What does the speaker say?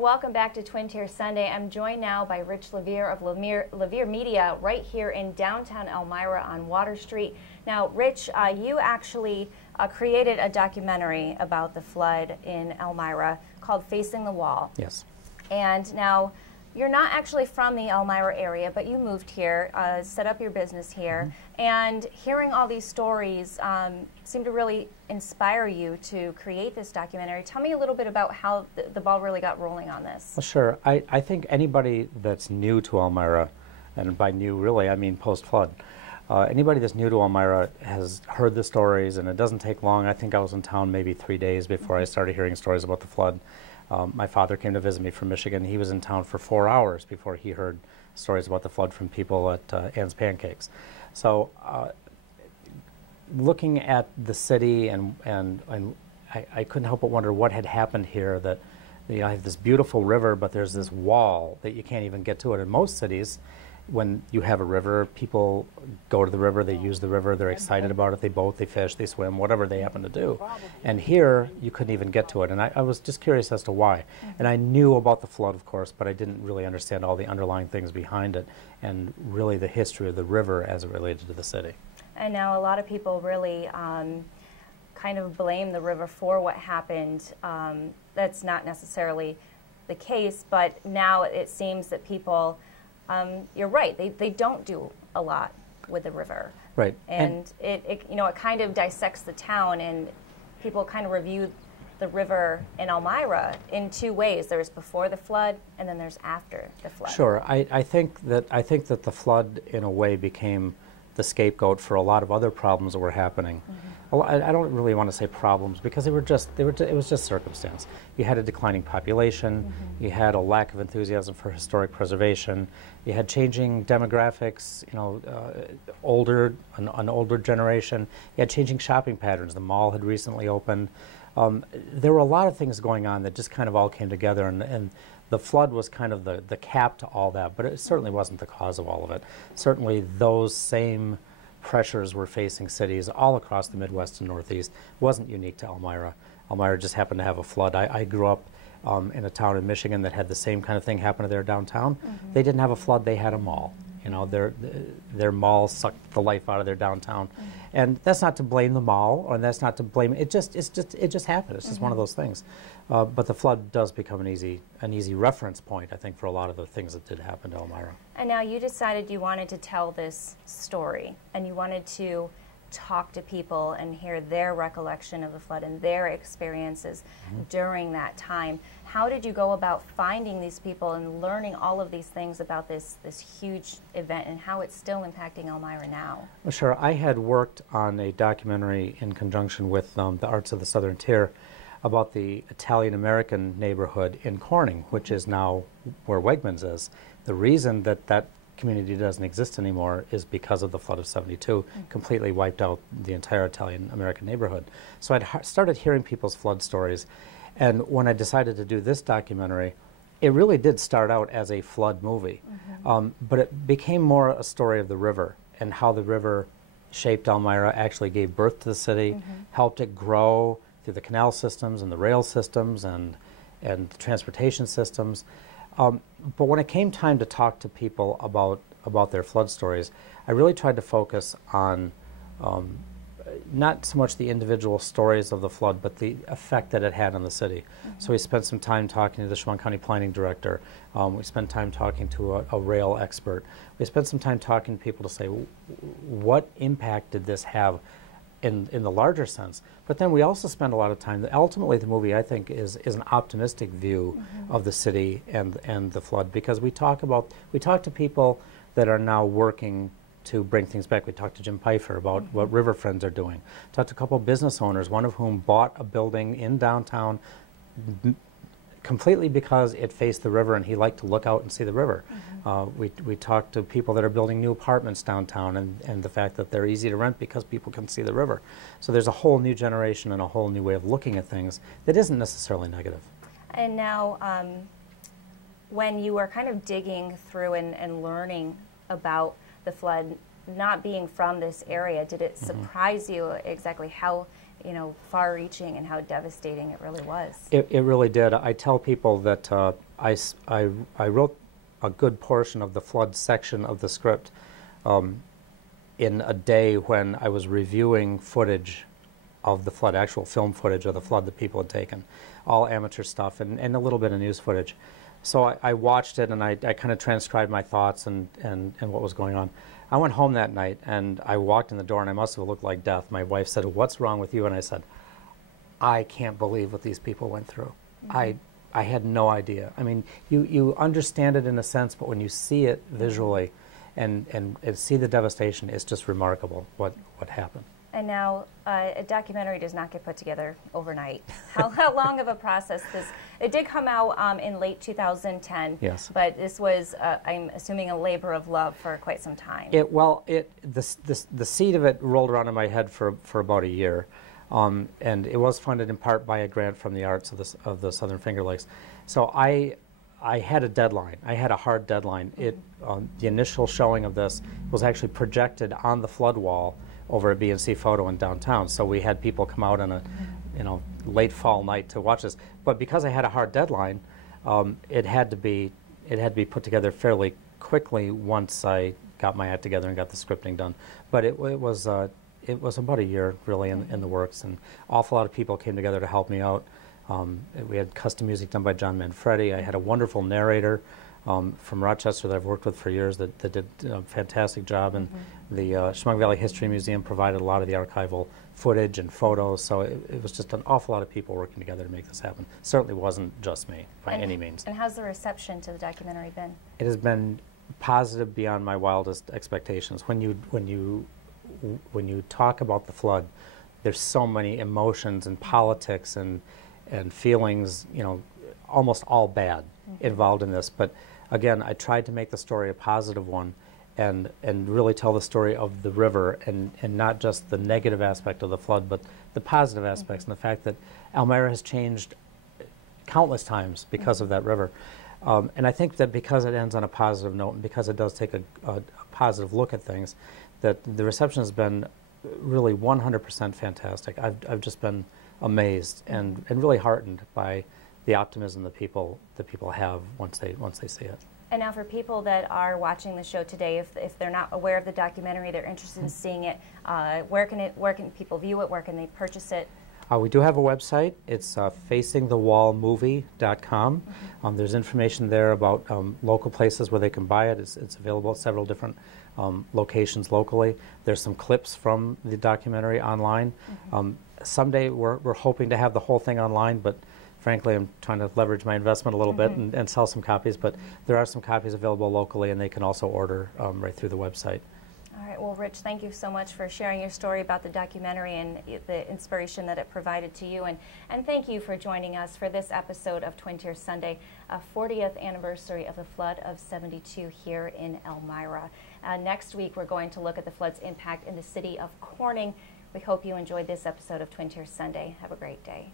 welcome back to Twin Tier Sunday. I'm joined now by Rich LaVere of LaVere Media right here in downtown Elmira on Water Street. Now, Rich, you actually created a documentary about the flood in Elmira called Facing the Wall. Yes. And now, you're not actually from the Elmira area, but you moved here, set up your business here, and hearing all these stories seemed to really inspire you to create this documentary. Tell me a little bit about how the ball really got rolling on this. Well, sure. I think anybody that's new to Elmira, and by new really I mean post-flood, anybody that's new to Elmira has heard the stories, and it doesn't take long. I think I was in town maybe 3 days before I started hearing stories about the flood. My father came to visit me from Michigan. He was in town for 4 hours before he heard stories about the flood from people at Ann's Pancakes. So looking at the city, and I couldn't help but wonder what had happened here, that I have this beautiful river, but there's this wall that you can't even get to it. In most cities, when you have a river, people go to the river, they use the river, they're excited about it, they boat, they fish, they swim, whatever they happen to do. And here, you couldn't even get to it, and I was just curious as to why. And I knew about the flood, of course, but I didn't really understand all the underlying things behind it, and really the history of the river as it related to the city. And now a lot of people really kind of blame the river for what happened. That's not necessarily the case, but now it seems that people, you're right, they don't do a lot with the river. Right. And it kind of dissects the town, and people kind of review the river in Elmira in two ways. There's before the flood, and then there's after the flood. Sure. I think that the flood, in a way, became the scapegoat for a lot of other problems that were happening. I don't really want to say problems, because it was just circumstance. You had a declining population, you had a lack of enthusiasm for historic preservation, you had changing demographics, an older generation, you had changing shopping patterns. The mall had recently opened. There were a lot of things going on that just kind of all came together, and the flood was kind of the cap to all that, but it certainly wasn't the cause of all of it. Certainly those same pressures were facing cities all across the Midwest and Northeast. It wasn't unique to Elmira. Elmira just happened to have a flood. I grew up in a town in Michigan that had the same kind of thing happen to their downtown. They didn't have a flood, they had a mall. Their mall sucked the life out of their downtown. And that's not to blame the mall, or that's not to blame it just happened. It's just one of those things. But the flood does become an easy reference point, I think, for a lot of the things that did happen to Elmira. And now you decided you wanted to tell this story, and you wanted to talk to people and hear their recollection of the flood and their experiences during that time. How did you go about finding these people and learning all of these things about this huge event, and how it's still impacting Elmira now? Well, sure. I had worked on a documentary in conjunction with the Arts of the Southern Tier about the Italian-American neighborhood in Corning, which is now where Wegmans is. The reason that community doesn't exist anymore is because of the flood of '72, completely wiped out the entire Italian-American neighborhood. So I'd started hearing people's flood stories, and when I decided to do this documentary, it really did start out as a flood movie, but it became more a story of the river and how the river shaped Elmira, actually gave birth to the city, helped it grow through the canal systems and the rail systems and the transportation systems. But when it came time to talk to people about their flood stories, I really tried to focus on not so much the individual stories of the flood, but the effect that it had on the city. So we spent some time talking to the Chemung County Planning Director. We spent time talking to a rail expert. We spent some time talking to people to say, what impact did this have in the larger sense? But then we also spend a lot of time, ultimately the movie, I think, is an optimistic view of the city and the flood, because we talk to people that are now working to bring things back. We talked to Jim Pfeiffer about what River Friends are doing. Talked to a couple of business owners, one of whom bought a building in downtown completely because it faced the river and he liked to look out and see the river. We talked to people that are building new apartments downtown, and the fact that they're easy to rent because people can see the river. So there's a whole new generation and a whole new way of looking at things that isn't necessarily negative. And now, when you were kind of digging through and learning about the flood, not being from this area, did it surprise you exactly how you know, far-reaching and how devastating it really was. It really did. I tell people that I wrote a good portion of the flood section of the script in a day when I was reviewing footage of the flood, actual film footage of the flood that people had taken, all amateur stuff and a little bit of news footage. So I watched it and I kind of transcribed my thoughts and what was going on. I went home that night and I walked in the door and I must have looked like death. My wife said, "What's wrong with you?" And I said, "I can't believe what these people went through." Mm-hmm. I had no idea. I mean, you understand it in a sense, but when you see it visually and see the devastation, it's just remarkable what happened. And now, a documentary does not get put together overnight. How long of a process it did come out in late 2010. Yes. But this was, I'm assuming, a labor of love for quite some time. The seed of it rolled around in my head for about a year, and it was funded in part by a grant from the Arts of the Southern Finger Lakes. So I had a deadline. I had a hard deadline. The initial showing of this was actually projected on the flood wall over at B&C Photo in downtown. So we had people come out on a late fall night to watch this. But because I had a hard deadline, it had to be put together fairly quickly once I got my act together and got the scripting done. But it was about a year really in the works, and an awful lot of people came together to help me out. We had custom music done by John Manfredi. I had a wonderful narrator from Rochester that I've worked with for years that did a fantastic job, and the Chemung Valley History Museum provided a lot of the archival footage and photos, so it was just an awful lot of people working together to make this happen. Certainly wasn't just me by any means. And how's the reception to the documentary been? It has been positive beyond my wildest expectations. When you talk about the flood, there's so many emotions and politics and feelings, almost all bad involved in this. But again, I tried to make the story a positive one and really tell the story of the river and not just the negative aspect of the flood, but the positive aspects and the fact that Elmira has changed countless times because of that river. And I think that because it ends on a positive note and because it does take a positive look at things, that the reception has been really 100% fantastic. I've just been amazed and really heartened by the optimism that people have once they see it. And now for people that are watching the show today, if they're not aware of the documentary, they're interested in seeing it, where can people view it? Where can they purchase it? We do have a website. It's facingthewallmovie.com. There's information there about local places where they can buy it. It's available at several different locations locally. There's some clips from the documentary online. Someday we're hoping to have the whole thing online, but frankly I'm trying to leverage my investment a little bit and sell some copies. But there are some copies available locally, and they can also order right through the website. All right, well, Rich, thank you so much for sharing your story about the documentary and the inspiration that it provided to you. And thank you for joining us for this episode of Twin Tier Sunday, a 40th anniversary of the flood of '72 here in Elmira. Next week, we're going to look at the flood's impact in the city of Corning. We hope you enjoyed this episode of Twin Tier Sunday. Have a great day.